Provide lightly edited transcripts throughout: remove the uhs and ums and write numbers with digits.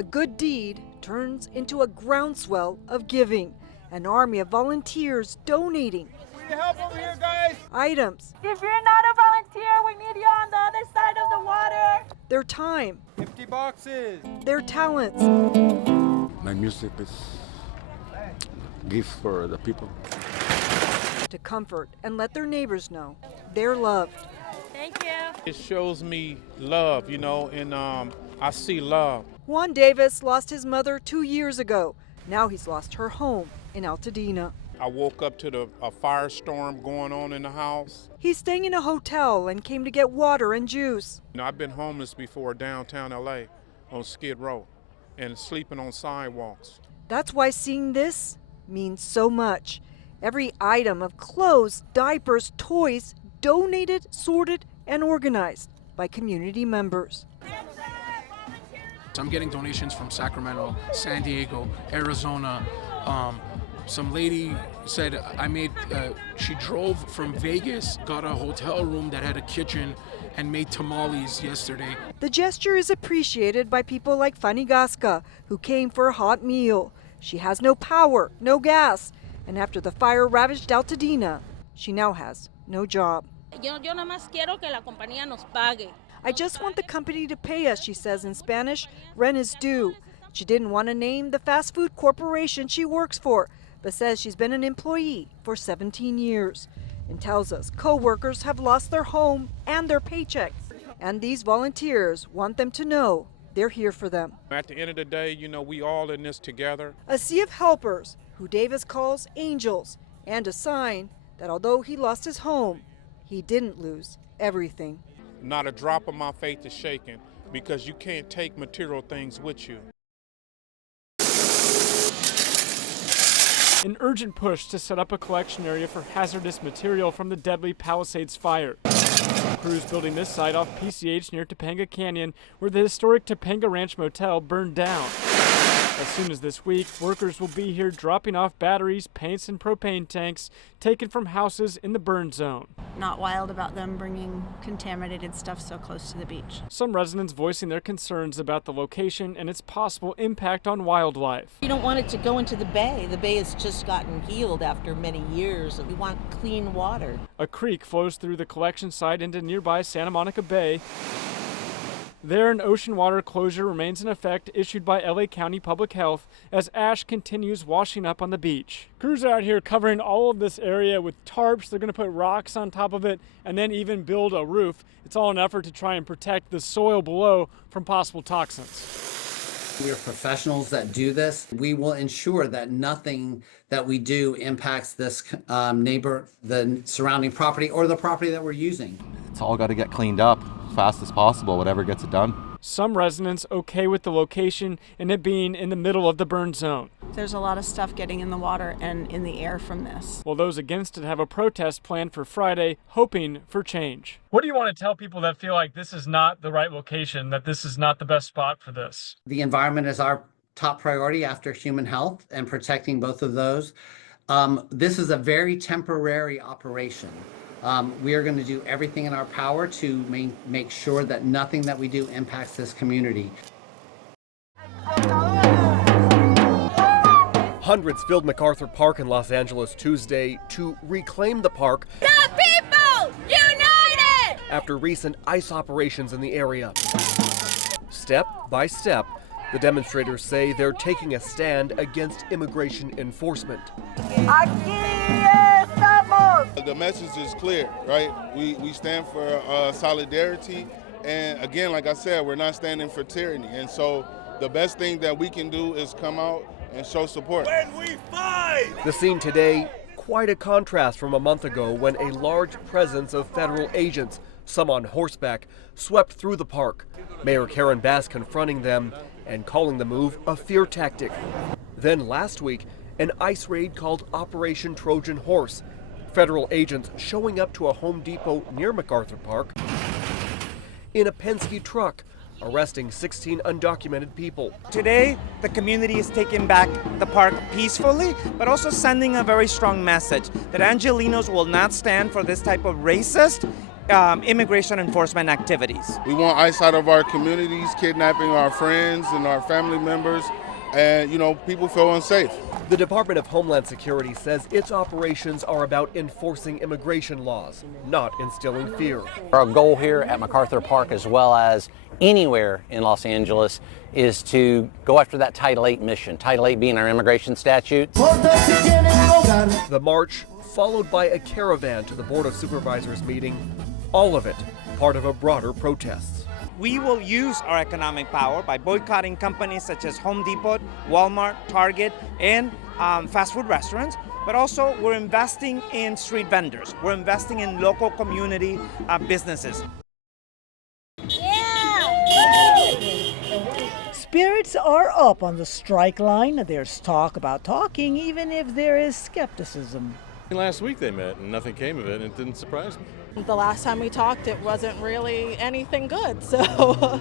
A good deed turns into a groundswell of giving. An army of volunteers donating We need help over here, guys. items, If you're not a volunteer, we need you on the other side of the water. their time, Empty boxes. their talents, My music is gift for the people. to comfort and let their neighbors know they're loved. Thank you. It shows me love, and I see love. Juan Davis lost his mother 2 years ago. Now he's lost her home in Altadena. I woke up to a firestorm going on in the house. He's staying in a hotel and came to get water and juice. I've been homeless before downtown LA on Skid Row and sleeping on sidewalks. That's why seeing this means so much. Every item of clothes, diapers, toys, donated, sorted, and organized by community members. I'm getting donations from Sacramento, San Diego, Arizona. Some lady said she drove from Vegas, got a hotel room that had a kitchen, and made tamales yesterday. The gesture is appreciated by people like Fanny Gasca, who came for a hot meal. She has no power, no gas, and after the fire ravaged Altadena, she now has no job. Yo nada más quiero que la compañía nos pague. I just want the company to pay us, she says in Spanish. Rent is due. She didn't want to name the fast food corporation she works for, but says she's been an employee for 17 years and tells us co-workers have lost their home and their paychecks. And these volunteers want them to know they're here for them. At the end of the day, we all in this together. A sea of helpers, who Davis calls angels, and a sign that although he lost his home, he didn't lose everything. Not a drop of my faith is shaken because you can't take material things with you. An urgent push to set up a collection area for hazardous material from the deadly Palisades fire. Crews building this site off PCH near Topanga Canyon, where the historic Topanga Ranch Motel burned down. As soon as this week, workers will be here dropping off batteries, paints, and propane tanks taken from houses in the burn zone. Not wild about them bringing contaminated stuff so close to the beach. Some residents voicing their concerns about the location and its possible impact on wildlife. You don't want it to go into the bay. The bay has just gotten healed after many years, and we want clean water. A creek flows through the collection site into nearby Santa Monica Bay. There, an ocean water closure remains in effect issued by LA County Public Health as ash continues washing up on the beach. Crews are out here covering all of this area with tarps. They're going to put rocks on top of it and then even build a roof. It's all an effort to try and protect the soil below from possible toxins. We are professionals that do this. We will ensure that nothing that we do impacts this neighbor, the surrounding property, or the property that we're using. It's all got to get cleaned up as fast as possible, whatever gets it done. Some residents okay with the location and it being in the middle of the burn zone. There's a lot of stuff getting in the water and in the air from this. While those against it have a protest planned for Friday, hoping for change. What do you want to tell people that feel like this is not the right location, that this is not the best spot for this? The environment is our top priority after human health and protecting both of those. This is a very temporary operation. We are going to do everything in our power to make sure that nothing that we do impacts this community. Hundreds filled MacArthur Park in Los Angeles Tuesday to reclaim the park. The people united! After recent ICE operations in the area. Step by step, the demonstrators say they're taking a stand against immigration enforcement. The message is clear, right? We stand for solidarity. And again, like I said, we're not standing for tyranny. And so the best thing that we can do is come out and show support. When we fight! The scene today, quite a contrast from a month ago when a large presence of federal agents, some on horseback, swept through the park. Mayor Karen Bass confronting them and calling the move a fear tactic. Then last week, an ICE raid called Operation Trojan Horse. Federal agents showing up to a Home Depot near MacArthur Park in a Penske truck, arresting 16 undocumented people. Today, the community is taking back the park peacefully, but also sending a very strong message that Angelenos will not stand for this type of racist immigration enforcement activities. We want ICE out of our communities, kidnapping our friends and our family members, and people feel unsafe. The Department of Homeland Security says its operations are about enforcing immigration laws, not instilling fear. Our goal here at MacArthur Park, as well as anywhere in Los Angeles, is to go after that Title VIII mission, Title VIII being our immigration statutes. The march, followed by a caravan to the Board of Supervisors meeting, all of it part of a broader protest. We will use our economic power by boycotting companies such as Home Depot, Walmart, Target, and fast food restaurants. But also, we're investing in street vendors. We're investing in local community businesses. Spirits are up on the strike line. There's talk about talking, even if there is skepticism. Last week they met and nothing came of it, and it didn't surprise me. The last time we talked, it wasn't really anything good. So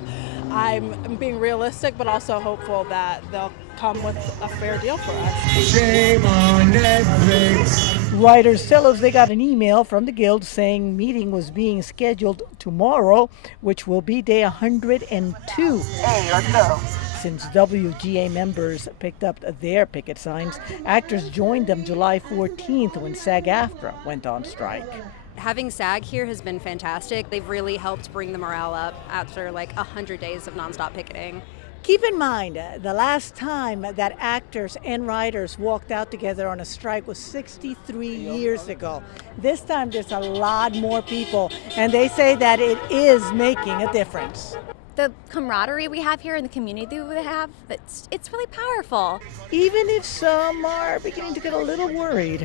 I'm being realistic, but also hopeful that they'll come with a fair deal for us. Shame on Netflix. Writers tell us they got an email from the Guild saying meeting was being scheduled tomorrow, which will be day 102. Hey, let's go. Since WGA members picked up their picket signs, actors joined them July 14th when SAG-AFTRA went on strike. Having SAG here has been fantastic. They've really helped bring the morale up after like 100 days of nonstop picketing. Keep in mind, the last time that actors and writers walked out together on a strike was 63 years ago. This time there's a lot more people, and they say that it is making a difference. The camaraderie we have here and the community we have, it's really powerful. Even if some are beginning to get a little worried.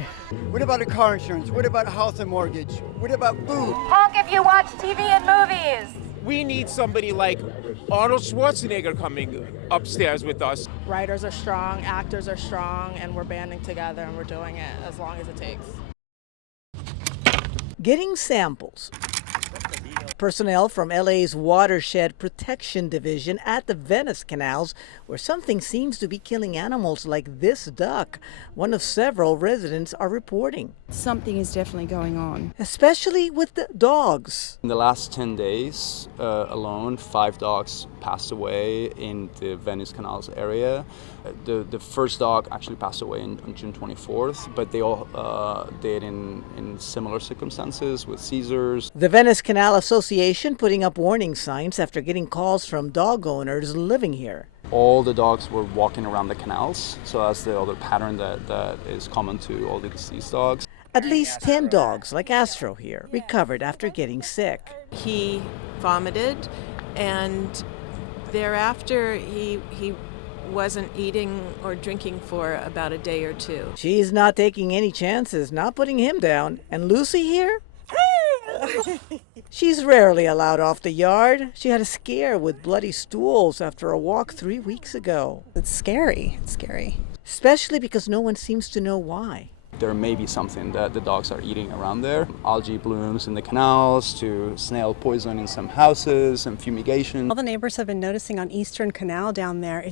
What about the car insurance? What about a house and mortgage? What about food? Honk if you watch TV and movies. We need somebody like Arnold Schwarzenegger coming upstairs with us. Writers are strong, actors are strong, and we're banding together and we're doing it as long as it takes. Getting samples. Personnel from LA's Watershed Protection Division at the Venice canals, where something seems to be killing animals like this duck. One of several residents are reporting. Something is definitely going on. Especially with the dogs. In the last 10 days alone, 5 dogs passed away in the Venice canals area. The first dog actually passed away on June 24th, but they all did in similar circumstances with seizures. The Venice Canal Association putting up warning signs after getting calls from dog owners living here. All the dogs were walking around the canals, so that's the other pattern that is common to all the deceased dogs. At least 10 dogs, like Astro here, recovered after getting sick. He vomited, and thereafter he wasn't eating or drinking for about a day or two. She's not taking any chances, not putting him down. And Lucy here? She's rarely allowed off the yard. She had a scare with bloody stools after a walk 3 weeks ago. It's scary. It's scary. Especially because no one seems to know why. There may be something that the dogs are eating around there. Algae blooms in the canals, to snail poison in some houses, and fumigation. All the neighbors have been noticing on Eastern Canal down there,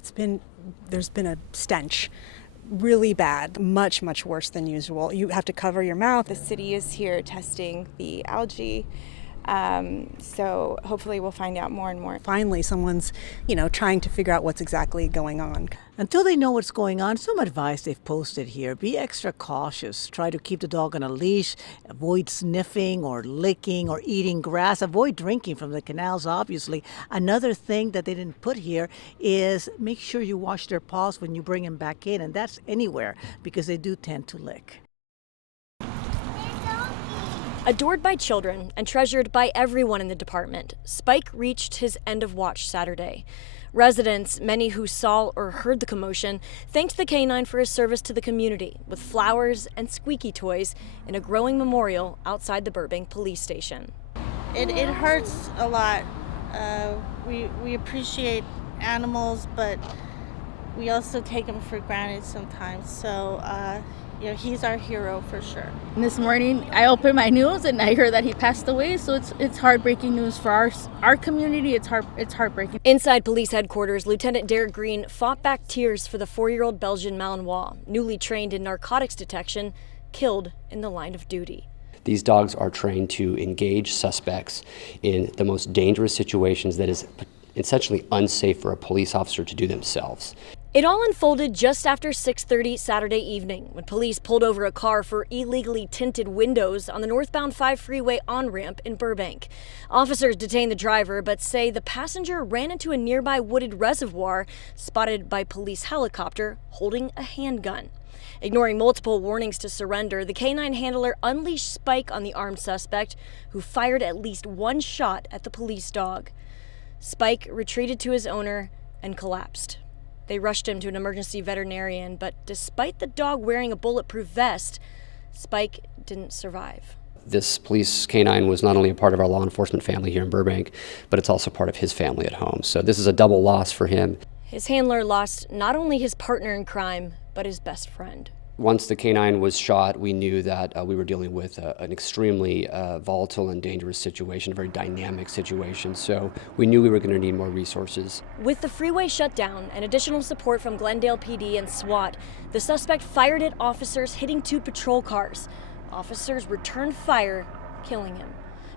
there's been a stench. Really bad, much, much worse than usual. You have to cover your mouth. The city is here testing the algae, so hopefully we'll find out more and more. Finally, someone's, trying to figure out what's exactly going on. Until they know what's going on, some advice they've posted here. Be extra cautious. Try to keep the dog on a leash. Avoid sniffing or licking or eating grass. Avoid drinking from the canals, obviously. Another thing that they didn't put here is make sure you wash their paws when you bring them back in, and that's anywhere because they do tend to lick. Adored by children and treasured by everyone in the department, Spike reached his end of watch Saturday. Residents, many who saw or heard the commotion, thanked the canine for his service to the community with flowers and squeaky toys in a growing memorial outside the Burbank police station. It hurts a lot. We appreciate animals, but we also take them for granted sometimes. So, he's our hero for sure. This morning, I opened my news and I heard that he passed away. So it's heartbreaking news for our community. It's heartbreaking. Inside police headquarters, Lieutenant Derek Green fought back tears for the 4-year-old Belgian Malinois, newly trained in narcotics detection, killed in the line of duty. These dogs are trained to engage suspects in the most dangerous situations that is essentially unsafe for a police officer to do themselves. It all unfolded just after 6:30 Saturday evening when police pulled over a car for illegally tinted windows on the northbound 5 freeway on-ramp in Burbank. Officers detained the driver but say the passenger ran into a nearby wooded reservoir spotted by police helicopter holding a handgun. Ignoring multiple warnings to surrender, the canine handler unleashed Spike on the armed suspect, who fired at least one shot at the police dog. Spike retreated to his owner and collapsed. They rushed him to an emergency veterinarian, but despite the dog wearing a bulletproof vest, Spike didn't survive. This police canine was not only a part of our law enforcement family here in Burbank, but it's also part of his family at home. So this is a double loss for him. His handler lost not only his partner in crime, but his best friend. Once the canine was shot, we knew that we were dealing with an extremely volatile and dangerous situation, a very dynamic situation. So we knew we were going to need more resources. With the freeway shut down and additional support from Glendale PD and SWAT, the suspect fired at officers hitting 2 patrol cars. Officers returned fire, killing him.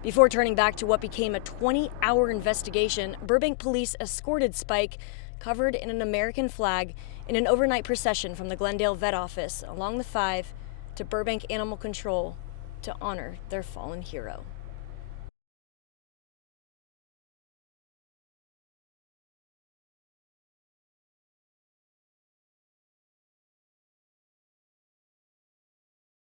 Before turning back to what became a 20-hour investigation, Burbank police escorted Spike, covered in an American flag, in an overnight procession from the Glendale Vet Office along the 5 to Burbank Animal Control to honor their fallen hero.